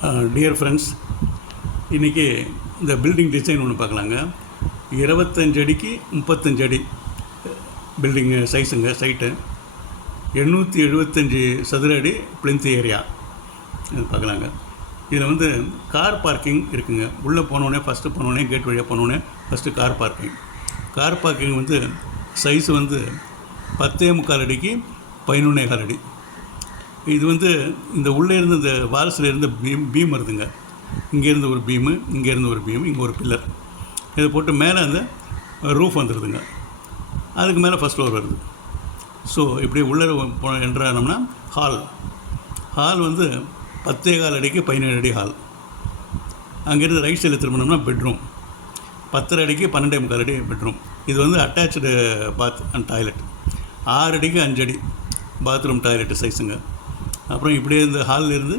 Dear friends இன்றைக்கி இந்த building design ஒன்று பார்க்கலாங்க. இருபத்தஞ்சு அடிக்கு முப்பத்தஞ்சு அடி பில்டிங் சைஸுங்க சைட்டு எண்ணூற்றி எழுபத்தஞ்சி சதுர அடி பிளிந்த் ஏரியா இது பார்க்கலாங்க. இதில் வந்து கார் பார்க்கிங் இருக்குங்க. உள்ளே போனோடனே ஃபஸ்ட்டு போனோடனே கேட் வழியாக போனோடனே first car parking car parking வந்து சைஸ் வந்து பத்தே முக்கால் அடிக்கு பதினொன்னே கால் அடி. இது வந்து இந்த உள்ளே இருந்து இந்த வாரிசில் இருந்து பீம் பீம் வருதுங்க. இங்கேருந்து ஒரு பீமு இங்கேருந்து ஒரு பீம் இங்கே ஒரு பில்லர். இதை போட்டு மேலே அந்த ரூஃப் வந்துடுதுங்க அதுக்கு மேலே ஃபஸ்ட் ஃப்ளோர் வருது. ஸோ இப்படி உள்ளே போ என்றானோம்னா ஹால். ஹால் வந்து பத்தே கால் அடிக்கு பதினேழு அடி ஹால். அங்கேருந்து ரைட் சைடில் திரும்பினோம்னா பெட்ரூம். பத்தரை அடிக்கு பன்னெண்டே முக்கால் அடி பெட்ரூம். இது வந்து அட்டாச்சு பாத் அண்ட் டாய்லெட். ஆறு அடிக்கு அஞ்சடி பாத்ரூம் டாய்லெட்டு சைஸுங்க. அப்புறம் இப்படியே இந்த ஹாலில் இருந்து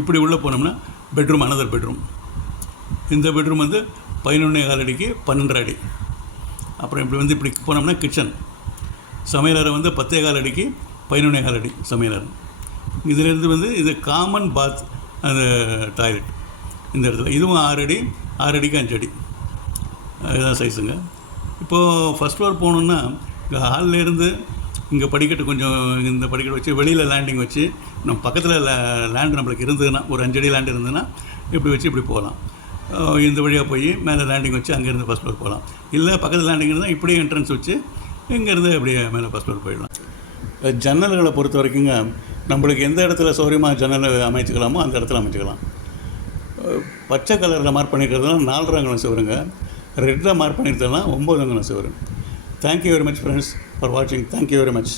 இப்படி உள்ளே போனோம்னா பெட்ரூம் அனதர் பெட்ரூம் இந்த பெட்ரூம் வந்து பதினொன்னே கால் அடிக்கு பன்னெண்டரை அடி. அப்புறம் இப்படி வந்து இப்படி போனோம்னா கிச்சன் சமையலறை வந்து பத்தே கால் அடிக்கு பதினொன்னே கால் அடி சமையலறை இதிலேருந்து வந்து இது காமன் பாத் அந்த டாய்லெட் இந்த இடத்துல. இதுவும் ஆறு அடி ஆறு அடிக்கு அஞ்சு அடி. இதுதான் சைஸுங்க இப்போது ஃபஸ்ட் ஃப்ளோர் போகணுன்னா இங்கே ஹாலில் இருந்து இங்கே படிக்கட்டு கொஞ்சம் இந்த படிக்கட்டு வச்சு வெளியில் லேண்டிங் வச்சு நம்ம பக்கத்தில் லேண்டு நம்மளுக்கு இருந்ததுன்னா ஒரு அஞ்சடி லேண்ட் இருந்ததுன்னா இப்படி வச்சு இப்படி போகலாம். இந்த வழியாக போய் மேலே லேண்டிங் வச்சு அங்கேருந்து ஃபஸ்ட் ஃப்ளோர் போகலாம். இல்லை பக்கத்தில் லேண்டிங் இருந்தால் இப்படியே என்ட்ரன்ஸ் வச்சு இங்கேருந்து அப்படியே மேலே ஃபஸ்ட் ஃப்ளோர் போயிடலாம். ஜன்னல்களை பொறுத்த வரைக்குங்க நம்மளுக்கு எந்த இடத்துல சௌரியமாக ஜன்னல் அமைச்சுக்கலாமோ அந்த இடத்துல அமைச்சுக்கலாம். பச்சை கலரில் மார்க் பண்ணிக்கிறதுலாம் நாலரை அங்கலம் சிவருங்க. ரெட்டில் மார்க் பண்ணிக்கிறதுலாம் ஒம்பது அங்கலம் சிவருங்க thank you very much friends for வாட்சிங் தேங்க்யூ வெரி மச்